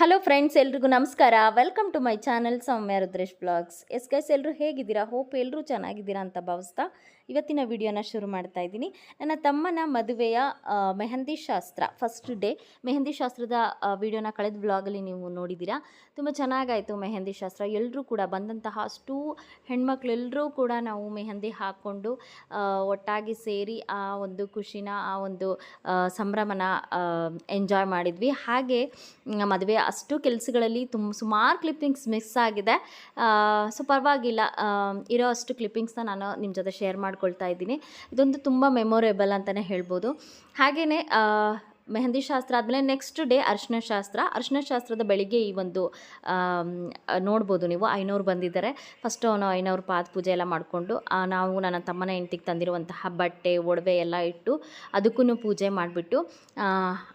Hello friends, ಎಲ್ರಿಗೂ ನಮಸ್ಕಾರ. Welcome to my channel Soumya Rudresh blogs. Yes guys, ಎಲ್ಲರೂ ಹೇಗಿದ್ದೀರಾ? ಹೋಪ್ ಎಲ್ಲರೂ ಚೆನ್ನಾಗಿದ್ದೀರಾ ಅಂತ ಭಾವಿಸ್ತಾ ಇವತ್ತಿನ ವಿಡಿಯೋನ ಶುರು ಮಾಡ್ತಾ ಇದ್ದೀನಿ. ನನ್ನ ತಮ್ಮನ ಮದುವೆಯ ಮೆಹಂದಿ ಶಾಸ್ತ್ರ ಫಸ್ಟ್ ಡೇ ಮೆಹಂದಿ ಶಾಸ್ತ್ರದ ವಿಡಿಯೋನ ಕಳೆದ ಬ್ಲಾಗಲ್ಲಿ ನೀವು ನೋಡಿದ್ದೀರಾ. ತುಂಬ ಚೆನ್ನಾಗಾಯಿತು ಮೆಹಂದಿ ಶಾಸ್ತ್ರ. ಎಲ್ಲರೂ ಕೂಡ ಬಂದಂತಹ ಅಷ್ಟು ಹೆಣ್ಮಕ್ಳೆಲ್ಲರೂ ಕೂಡ ನಾವು ಮೆಹಂದಿ ಹಾಕ್ಕೊಂಡು ಒಟ್ಟಾಗಿ ಸೇರಿ ಆ ಒಂದು ಖುಷಿನ, ಆ ಒಂದು ಸಂಭ್ರಮನ ಎಂಜಾಯ್ ಮಾಡಿದ್ವಿ. ಹಾಗೆ ಮದುವೆ ಅಷ್ಟು ಕೆಲಸಗಳಲ್ಲಿ ಸುಮಾರು ಕ್ಲಿಪ್ಪಿಂಗ್ಸ್ ಮಿಸ್ ಆಗಿದೆ. ಸೊ ಪರವಾಗಿಲ್ಲ, ಇರೋ ಅಷ್ಟು ಕ್ಲಿಪ್ಪಿಂಗ್ಸ್ನ ನಾನು ನಿಮ್ಮ ಜೊತೆ ಶೇರ್ ಮಾಡ್ಕೊಳ್ತಾ ಇದ್ದೀನಿ. ಇದೊಂದು ತುಂಬ ಮೆಮೊರೇಬಲ್ ಅಂತಲೇ ಹೇಳ್ಬೋದು. ಹಾಗೆಯೇ ಮೆಹಂದಿ ಶಾಸ್ತ್ರ ಆದಮೇಲೆ ನೆಕ್ಸ್ಟ್ ಡೇ ಅರಿಶಿನ ಶಾಸ್ತ್ರದ ಬೆಳಿಗ್ಗೆ ಈ ಒಂದು ನೋಡ್ಬೋದು ನೀವು. ಐನೋರು ಬಂದಿದ್ದಾರೆ. ಫಸ್ಟು ಅವನು ಐನೋರು ಪಾದ ಪೂಜೆ ಎಲ್ಲ ಮಾಡಿಕೊಂಡು ನಾವು ನನ್ನ ತಮ್ಮನ ಹೆಂಡ್ತಿಗೆ ತಂದಿರುವಂತಹ ಬಟ್ಟೆ ಒಡವೆ ಎಲ್ಲ ಇಟ್ಟು ಅದಕ್ಕೂ ಪೂಜೆ ಮಾಡಿಬಿಟ್ಟು,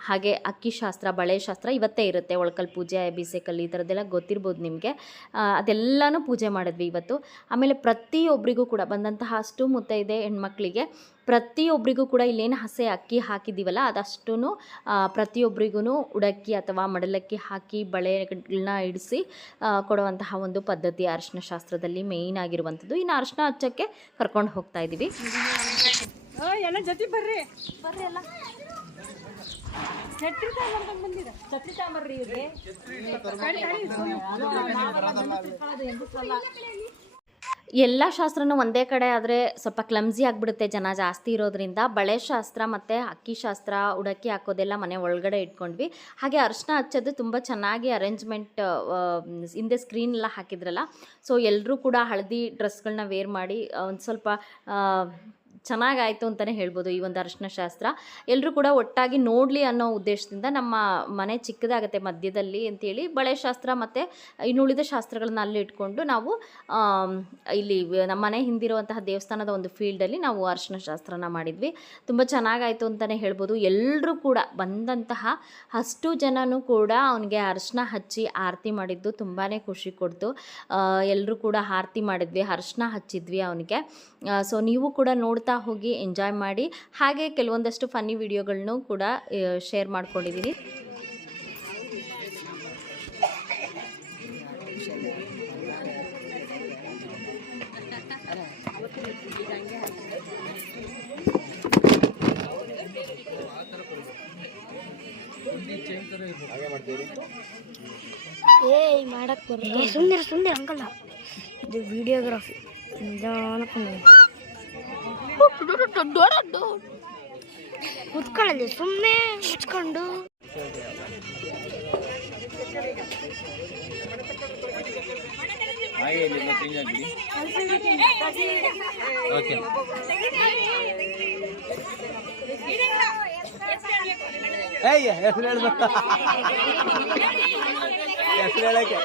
ಹಾಗೆ ಅಕ್ಕಿ ಶಾಸ್ತ್ರ, ಬಳೆ ಶಾಸ್ತ್ರ ಇವತ್ತೇ ಇರುತ್ತೆ. ಒಳಕಲ್ ಪೂಜೆ, ಬಿಸೆಕಲ್ಲಿ ಈ ಥರದ್ದೆಲ್ಲ ಗೊತ್ತಿರ್ಬೋದು ನಿಮಗೆ. ಅದೆಲ್ಲನೂ ಪೂಜೆ ಮಾಡಿದ್ವಿ ಇವತ್ತು. ಆಮೇಲೆ ಪ್ರತಿಯೊಬ್ಬರಿಗೂ ಕೂಡ ಬಂದಂತಹ ಅಷ್ಟು ಮುತ್ತೈದೆ ಹೆಣ್ಮಕ್ಳಿಗೆ ಪ್ರತಿಯೊಬ್ಬರಿಗೂ ಕೂಡ ಇಲ್ಲೇನು ಹಸೆ ಅಕ್ಕಿ ಹಾಕಿದ್ದೀವಲ್ಲ ಅದಷ್ಟೂ ಪ್ರತಿಯೊಬ್ಬರಿಗೂ ಉಡಕ್ಕಿ ಅಥವಾ ಮಡಲಕ್ಕಿ ಹಾಕಿ ಬಳೆಗಳನ್ನ ಇಡಿಸಿ ಕೊಡುವಂತಹ ಒಂದು ಪದ್ಧತಿ ಅರಿಶಿನ ಶಾಸ್ತ್ರದಲ್ಲಿ ಮೇಯ್ನ್ ಆಗಿರುವಂಥದ್ದು. ಇನ್ನು ಅರಿಶಿನ ಹಚ್ಚಕ್ಕೆ ಕರ್ಕೊಂಡು ಹೋಗ್ತಾ ಇದ್ದೀವಿ. ಎಲ್ಲ ಜೊತೆ ಬರ್ರಿ ಎಲ್ಲ ಛತ್ರಿ ತಗೊಂಬರ್ರಿ ಇವ್ರಿಗೆ. ಎಲ್ಲ ಶಾಸ್ತ್ರನೂ ಒಂದೇ ಕಡೆ ಆದರೆ ಸ್ವಲ್ಪ ಕ್ಲಮ್ಸಿ ಆಗಿಬಿಡುತ್ತೆ ಜನ ಜಾಸ್ತಿ ಇರೋದ್ರಿಂದ. ಬಳೆ ಶಾಸ್ತ್ರ ಮತ್ತು ಅಕ್ಕಿ ಶಾಸ್ತ್ರ, ಉಡಕ್ಕಿ ಹಾಕೋದೆಲ್ಲ ಮನೆ ಒಳಗಡೆ ಇಟ್ಕೊಂಡ್ವಿ. ಹಾಗೆ ಅರಿಶಿನ ಹಚ್ಚೋದು ತುಂಬ ಚೆನ್ನಾಗಿ ಅರೇಂಜ್ಮೆಂಟ್ ಹಿಂದೆ ಸ್ಕ್ರೀನ್ ಎಲ್ಲ ಹಾಕಿದ್ರಲ್ಲ, ಸೊ ಎಲ್ಲರೂ ಕೂಡ ಹಳದಿ ಡ್ರೆಸ್ಗಳನ್ನ ವೇರ್ ಮಾಡಿ ಒಂದು ಸ್ವಲ್ಪ ಚೆನ್ನಾಗಾಯಿತು ಅಂತಲೇ ಹೇಳ್ಬೋದು ಈ ಒಂದು ಅರಿಶಿನ ಶಾಸ್ತ್ರ. ಎಲ್ಲರೂ ಕೂಡ ಒಟ್ಟಾಗಿ ನೋಡಲಿ ಅನ್ನೋ ಉದ್ದೇಶದಿಂದ ನಮ್ಮ ಮನೆ ಚಿಕ್ಕದಾಗುತ್ತೆ ಮಧ್ಯದಲ್ಲಿ ಅಂತೇಳಿ ಬಳೆ ಶಾಸ್ತ್ರ ಮತ್ತು ಇನ್ನುಳಿದ ಶಾಸ್ತ್ರಗಳನ್ನ ಅಲ್ಲಿ ಇಟ್ಕೊಂಡು ನಾವು ಇಲ್ಲಿ ನಮ್ಮ ಮನೆ ಹಿಂದಿರುವಂತಹ ದೇವಸ್ಥಾನದ ಒಂದು ಫೀಲ್ಡಲ್ಲಿ ನಾವು ಅರಿಶಿನ ಶಾಸ್ತ್ರನ ಮಾಡಿದ್ವಿ. ತುಂಬ ಚೆನ್ನಾಗಾಯಿತು ಅಂತಲೇ ಹೇಳ್ಬೋದು. ಎಲ್ಲರೂ ಕೂಡ ಬಂದಂತಹ ಅಷ್ಟು ಜನನೂ ಕೂಡ ಅವನಿಗೆ ಅರಿಶಿನ ಹಚ್ಚಿ ಆರತಿ ಮಾಡಿದ್ದು ತುಂಬಾ ಖುಷಿ ಕೊಡ್ತು. ಎಲ್ಲರೂ ಕೂಡ ಆರತಿ ಮಾಡಿದ್ವಿ, ಅರಿಶಿನ ಹಚ್ಚಿದ್ವಿ ಅವನಿಗೆ. ಸೊ ನೀವು ಕೂಡ ನೋಡ್ತಾ ಹೋಗಿ ಎಂಜಾಯ್ ಮಾಡಿ. ಹಾಗೆ ಕೆಲವೊಂದಷ್ಟು ಫನ್ನಿ ವಿಡಿಯೋಗಳನ್ನು ಕೂಡ ಶೇರ್ ಮಾಡ್ಕೊಂಡಿದ್ದೀನಿ. ಮಾಡಕ್ ಬರುತ್ತೆ. ಸುಮ್ಮನೆ ಹಂಗಲ್ಲ, ಇದು ವಿಡಿಯೋಗ್ರಫಿ ಕುತ್ಕೊಳ್ಳಿ ಸುಮ್ಮನೆ ಮುಚ್ಕೊಂಡು. ಹೆಸರು ಹೇಳ್ಬೇಕು, ಹೆಸರು ಹೇಳಕ್ಕೆ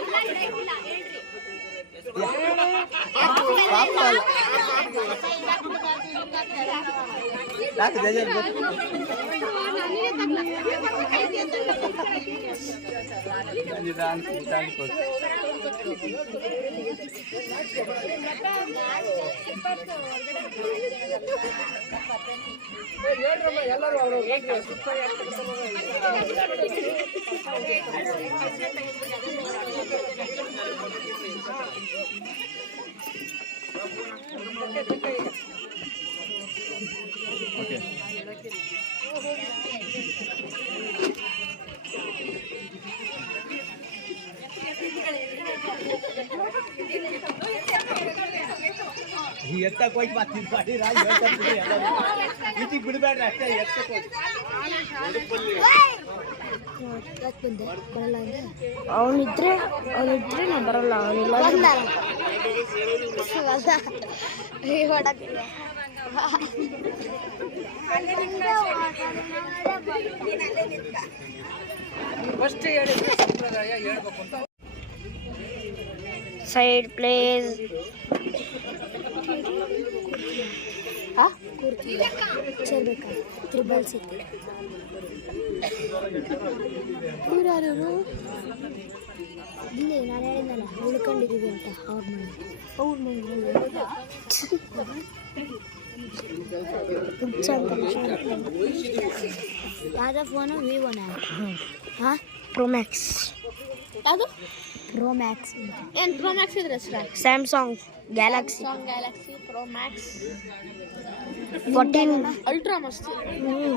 ಎಲ್ಲರೂ ಅವರು ಎತ್ತಕ್ಕೆ ಹೋಗಿ ಮಾಡಿ ಈಟಿಗೆ ಬಿಡಬೇಡ್ರಿ ಅಷ್ಟೇ. ಎತ್ತಕ್ಕೆ ಬರಲ್ಲ ಅಂದ್ರೆ ಅವನಿದ್ರೆ ನಾ ಬರಲ್ಲ, ಅವನಿಲ್ಲ ಫಸ್ಟ್ ಹೇಳಿದ್ರೆ ಸಂಪ್ರದಾಯ ಹೇಳ್ಬೇಕು ಅಂತ. ಸೈಡ್ ಪ್ಲೇಸ್ ಸೇರ್ಬೇಕಾ ತ್ರಿಬಲ್ ಸಿಕ್ಕು. ಇವ್ರು ಇಲ್ಲಿ ನಾನು ಹೇಳಿದ್ನಲ್ಲ ಉಳ್ಕೊಂಡಿದ್ದೀವಿ ಅಂತ ಅವ್ರ ಮನೆ ಯಾವ್ದು ಫೋನು? ವಿವೋನಾ? ಹಾಂ, ಪ್ರೋ ಮ್ಯಾಕ್ಸ್. ಯಾವುದು ಪ್ರೋ ಮ್ಯಾಕ್ಸ್ ಏನು ಪ್ರೋ ಮ್ಯಾಕ್ಸ್ ಇದ್ರೆ ಹೆಸರು Samsung Galaxy song Galaxy pro Max 14 ultra ಮಸ್ತ್.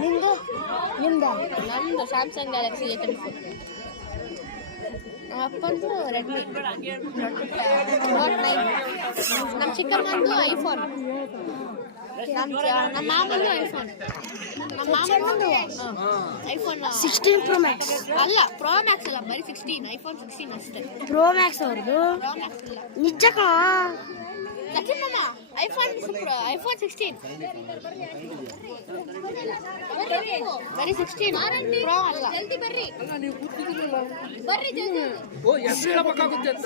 ನಿಮ್ದು ನಮ್ದು ಸ್ಯಾಮ್ಸಂಗ್ ಗ್ಯಾಲಕ್ಸಿ A34. ನಮ್ಮ ಅಪ್ಪಂದು ರೆಡ್ಮಿ ನೋಟ್ 9. ನಮ್ಮ ಚಿಕ್ಕಮ್ಮಂದು ಐಫೋನ್. ನಮ್ಮ ಮಾಮಂದು ಐಫೋನ್. ನಮ್ಮ ಮಾಮಂದು ಐಫೋನ್ 16 ಪ್ರೋ ಮ್ಯಾಕ್ಸ್ ಅಲ್ಲ, ಪ್ರೋ ಮ್ಯಾಕ್ಸ್ ಅಲ್ಲ, ಬರೀ 16, ಐಫೋನ್ 16 ಅಷ್ಟೇ. ಪ್ರೋ ಮ್ಯಾಕ್ಸ್ ಅವ್ರದ್ದು ಪ್ರೋ ಮ್ಯಾಕ್ಸ್ ಇಲ್ಲ. ನಿಜ ಕಣ. ಸಚಿನ್ ಐಫೋನ್ 16 ಬರೀ 16 ಪ್ರೋ ಅಲ್ಲ. ಓ ಎಷ್ಟು ಹೇಳ್ಬೇಕಾಗುತ್ತೆ ಅಂತ.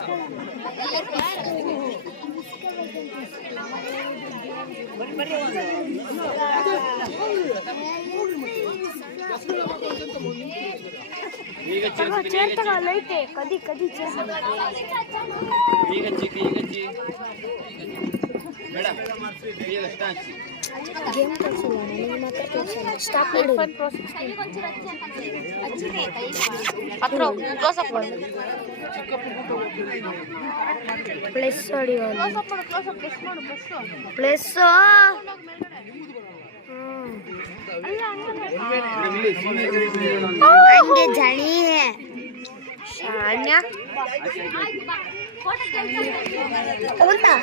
ಚೇರ್ ತಗೋ, ಲೈಟ್ ಕದಿ ಚೇರ್ ಗೇಮ್ ತೋರಿಸಲ್ಲ, ನನಗೆ ಮಾತ್ರ ತೋರಿಸಲ್ಲ. ಸ್ಟಾಪ್ ಮಾಡಿ ಐಫೋನ್ ಪ್ರೋ 16 ಹತ್ರ ಕ್ಲೋಸ್ ಮಾಡಿ. ಪ್ಲಸ್ ಹೊಡಿಯೋ ಪ್ಲಸ್ ಹಂಗೆ ಜಣಿ ಶಾನ್ಯ ಹೌದಾ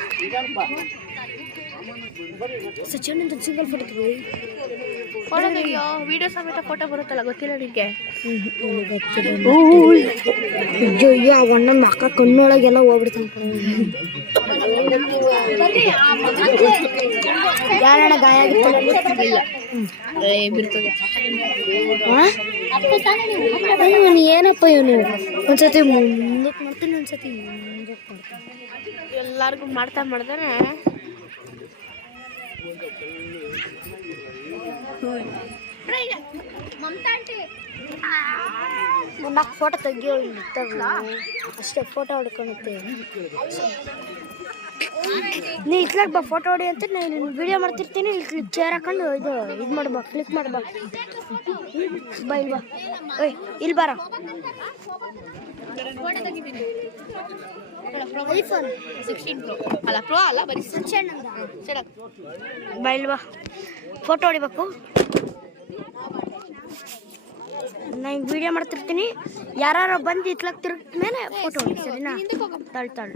ಸಚಿನ್ ಅಂತ ಸಿಂಗಲ್ ಫೋಟೋ ಫೋಟೋ ತೆಗಿಯೋ, ವಿಡಿಯೋ ಸಮೇತ ಫೋಟೋ ಬರುತ್ತಲ್ಲ, ಗೊತ್ತಿಲ್ಲ ನಿಮಗೆ? ಅಯ್ಯೋ ಅವಣ್ಣ ಮಕ್ಕ ಕಣ್ಣೊಳಗೆಲ್ಲ ಹೋಗ್ಬಿಡ್ತಾನೆ. ಯಾರಣ್ಣ ಗಾಯ ಆಗಿತ್ತಲ್ಲ? ಇವನು ಏನಪ್ಪ ಇವನು ಒಂದ್ಸತಿ ಮುಂದಕ್ಕೆ ಮಾಡ್ತೀನಿ, ಒಂದ್ಸತಿ ಮುಂದಕ್ಕೆ ಮಾಡ್ತೀನಿ. ಎಲ್ಲರಿಗೂ ಮಾಡ್ತಾನೆ ನಾಲ್ಕು ಫೋಟೋ ತೆಗಿಯೋ ಅಷ್ಟೇ. ಫೋಟೋ ಹೊಡ್ಕೊಳುತ್ತೆ. ನೀ ಇತ್ಲಾಗ ಬಾ ಫೋಟೋ ಹೊಡಿ ಅಂತ ನಾನು ವಿಡಿಯೋ ಮಾಡ್ತಿರ್ತೀನಿ. ಇಲ್ಲಿ ಚೇರ್ ಹಾಕೊಂಡು ಇದು ಮಾಡ್ಬಾ, ಕ್ಲಿಕ್ ಮಾಡ್ಬಾ. ಬಾ ಇಲ್ಲಿ ಬಾ, ಓಯ್ ಇಲ್ಲಿ ಬಾರ. ಐಫೋನ್ 16 ಪ್ರೋ ಅಲ್ಲ, ಪ್ರೋ ಅಲ್ಲ, ಬರೀ ಬಾ ಇಲ್ಲಿ ಬಾ, ಫೋಟೋ ಹೊಡಿಬೇಕು. ನಾನು ವಿಡಿಯೋ ಮಾಡ್ತಿರ್ತೀನಿ, ಯಾರು ಬಂದು ಇತ್ಲಾಗ ತಿರುಗಿದ ಮೇಲೆ ಫೋಟೋ ಹೊಡಿ, ಸರಿನಾ? ತಳ್ತಾಳು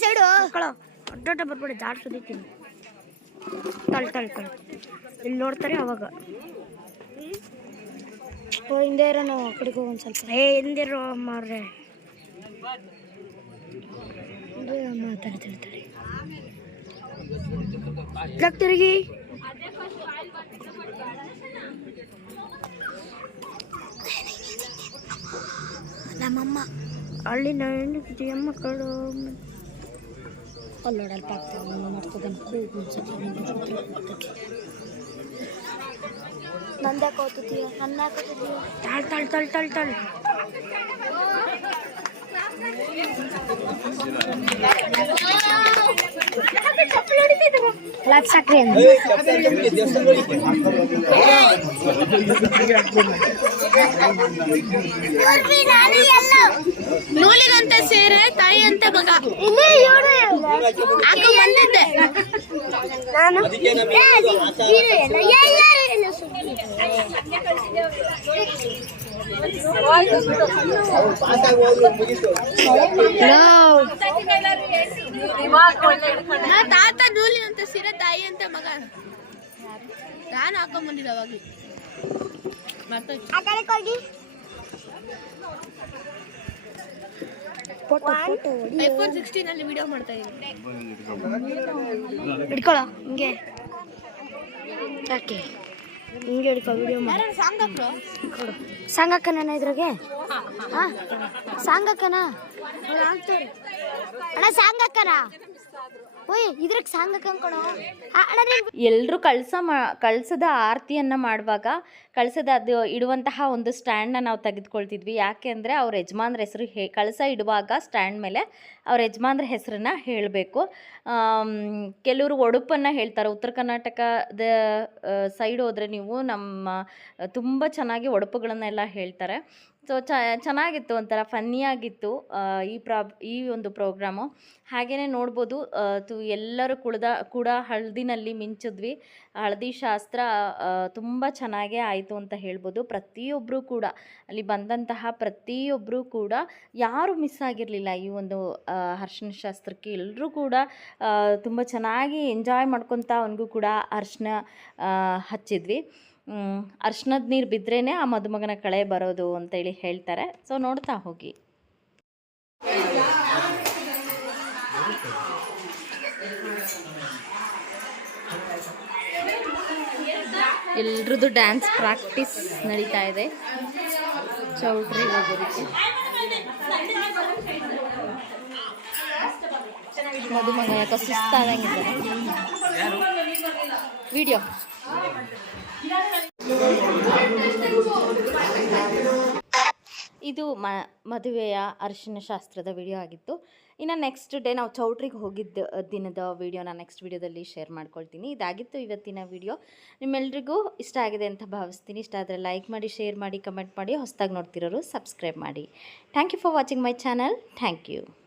ಸೈಡು ಕಳೋ, ಅಡ್ಡೋಟ ಬರ್ಬೇಡಿ, ಜಾಡ್ ಸುದೀತೀನಿ. ತಳ್ತಾಳು ಇಲ್ಲಿ ನೋಡ್ತಾರೆ ಅವಾಗ. ಓ ಹಿಂದೆ ಇರೋ, ನಾವು ಆ ಕಡೆಗೆ ಹೋಗಿ ಒಂದು ಸ್ವಲ್ಪ. ಹಿಂದಿರೋ ಮಾರ್ರೆ, ಮಾತಾಡ್ತಾರೆ ತಿರುಗಿ. ನಮ್ಮಮ್ಮ ಹಳ್ಳಿ ಅಮ್ಮ ಕಡು ಅಲ್ಲಿ ನೋಡಲ್ಪ ಮಾಡ್ತದೆ. ನಂದೇ ಕೋತೀಯ, ನನ್ನ ಕೋತೀಯ. ತಾಳ್ ಲೈಫ್ ಸಾಕ್ರಿ ಅಂದ ನೂಲಿನಂತ ಸೇರೆ ತಾಯಿ ಅಂತ ಮಗ ಹಾಕಿ ಬಂದಿದ್ದೆ ನಾನು. ತಾತ ನೂಲಿನಂತ ಸೀರೆ ತಾಯಿ ಅಂತ ಮಗ ನಾನು ಹಾಕೊಂಡ್ ಬಂದಿದ್ದೆ ಅವಾಗ್ಲಿ. ಐಫೋನ್ 16 ಅಲ್ಲಿ ವಿಡಿಯೋ ಮಾಡ್ತಾ ಇದ್ದೀನಿ. ಹಿಡ್ಕೊಳ ಹಿಂಗೆ, ಯಾಕೆ ಹಿಂಗೆ ಹಿಡ್ಕೊ ವಿಡಿಯೋ ಮಾಡಿ. ಸಾಂಗ್ ಹಾಕನ ಇದ್ರಾಗೆ? ಹಾಂ ಸಾಂಗ್ ಹಾಕನ ಅಣ್ಣ, ಸಾಂಗ್ ಹಾಕನ. ಓಯ್ ಇದ್ರಾಗ ಸಾಂಗ್ ಹಾಕಂಗ್ ಕೊಡೋ ಅಣ್ಣ. ಎಲ್ಲರೂ ಕಳಸದ ಆರತಿಯನ್ನು ಮಾಡುವಾಗ ಕಳಸದ ಅದು ಇಡುವಂತಹ ಒಂದು ಸ್ಟ್ಯಾಂಡನ್ನ ನಾವು ತೆಗೆದುಕೊಳ್ತಿದ್ವಿ. ಯಾಕೆ ಅಂದರೆ ಅವ್ರ ಯಜಮಾನ್ರ ಹೆಸರು ಕಳಸ ಇಡುವಾಗ ಸ್ಟ್ಯಾಂಡ್ ಮೇಲೆ ಅವ್ರ ಯಜಮಾನ್ರ ಹೆಸರನ್ನ ಹೇಳಬೇಕು. ಕೆಲವರು ಒಡುಪನ್ನು ಹೇಳ್ತಾರೆ. ಉತ್ತರ ಕರ್ನಾಟಕದ ಸೈಡ್ ಹೋದರೆ ನೀವು ತುಂಬ ಚೆನ್ನಾಗಿ ಒಡುಪುಗಳನ್ನೆಲ್ಲ ಹೇಳ್ತಾರೆ. ಸೊ ಚೆನ್ನಾಗಿತ್ತು, ಒಂಥರ ಫನ್ನಿಯಾಗಿತ್ತು ಈ ಒಂದು ಪ್ರೋಗ್ರಾಮು. ಹಾಗೆಯೇ ನೋಡ್ಬೋದು ಎಲ್ಲರೂ ಕೂಡ ಹಳದಿನಲ್ಲಿ ಮಿಂಚಿದ್ವಿ. ಹಳದಿ ಶಾಸ್ತ್ರ ತುಂಬ ಚೆನ್ನಾಗೇ ಆಯಿತು ಅಂತ ಹೇಳ್ಬೋದು. ಪ್ರತಿಯೊಬ್ಬರು ಕೂಡ ಅಲ್ಲಿ ಬಂದಂತಹ ಪ್ರತಿಯೊಬ್ಬರು ಕೂಡ ಯಾರು ಮಿಸ್ ಆಗಿರಲಿಲ್ಲ ಈ ಒಂದು ಅರ್ಶಿನ ಶಾಸ್ತ್ರಕ್ಕೆ. ಎಲ್ಲರೂ ಕೂಡ ತುಂಬ ಚೆನ್ನಾಗಿ ಎಂಜಾಯ್ ಮಾಡ್ಕೊತ ಅವನಿಗೂ ಕೂಡ ಅರ್ಶಿನ ಹಚ್ಚಿದ್ವಿ. ಅರ್ಶಿನದ ನೀರು ಬಿದ್ರೇ ಆ ಮದುಮಗನ ಕಳೆ ಬರೋದು ಅಂತೇಳಿ ಹೇಳ್ತಾರೆ. ಸೊ ನೋಡ್ತಾ ಹೋಗಿ. ಎಲ್ರದ್ದು ಡ್ಯಾನ್ಸ್ ಪ್ರಾಕ್ಟೀಸ್ ನಡೀತಾ ಇದೆ ಚೌಟ್ರಿ ಹೋಗೋದಕ್ಕೆ. ಮದುಮಗ ಯಾಕೆ ಸುಸ್ತಾದಂಗಿದ್ದಾರೆ. ವಿಡಿಯೋ ಇದು ಮದುವೆಯ ಅರಿಶಿನ ಶಾಸ್ತ್ರದ ವಿಡಿಯೋ ಆಗಿತ್ತು. ಇನ್ನು ನೆಕ್ಸ್ಟ್ ಡೇ ನಾವು ಚೌಟ್ರಿಗೆ ಹೋಗಿದ್ದ ದಿನದ ವಿಡಿಯೋನ ನೆಕ್ಸ್ಟ್ ವಿಡಿಯೋದಲ್ಲಿ ಶೇರ್ ಮಾಡ್ಕೊಳ್ತೀನಿ. ಇದಾಗಿತ್ತು ಇವತ್ತಿನ ವಿಡಿಯೋ. ನಿಮ್ಮೆಲ್ರಿಗೂ ಇಷ್ಟ ಆಗಿದೆ ಅಂತ ಭಾವಿಸ್ತೀನಿ. ಇಷ್ಟ ಆದರೆ ಲೈಕ್ ಮಾಡಿ, ಶೇರ್ ಮಾಡಿ, ಕಮೆಂಟ್ ಮಾಡಿ. ಹೊಸದಾಗಿ ನೋಡ್ತಿರೋರು ಸಬ್ಸ್ಕ್ರೈಬ್ ಮಾಡಿ. Thank you for watching my channel. Thank you.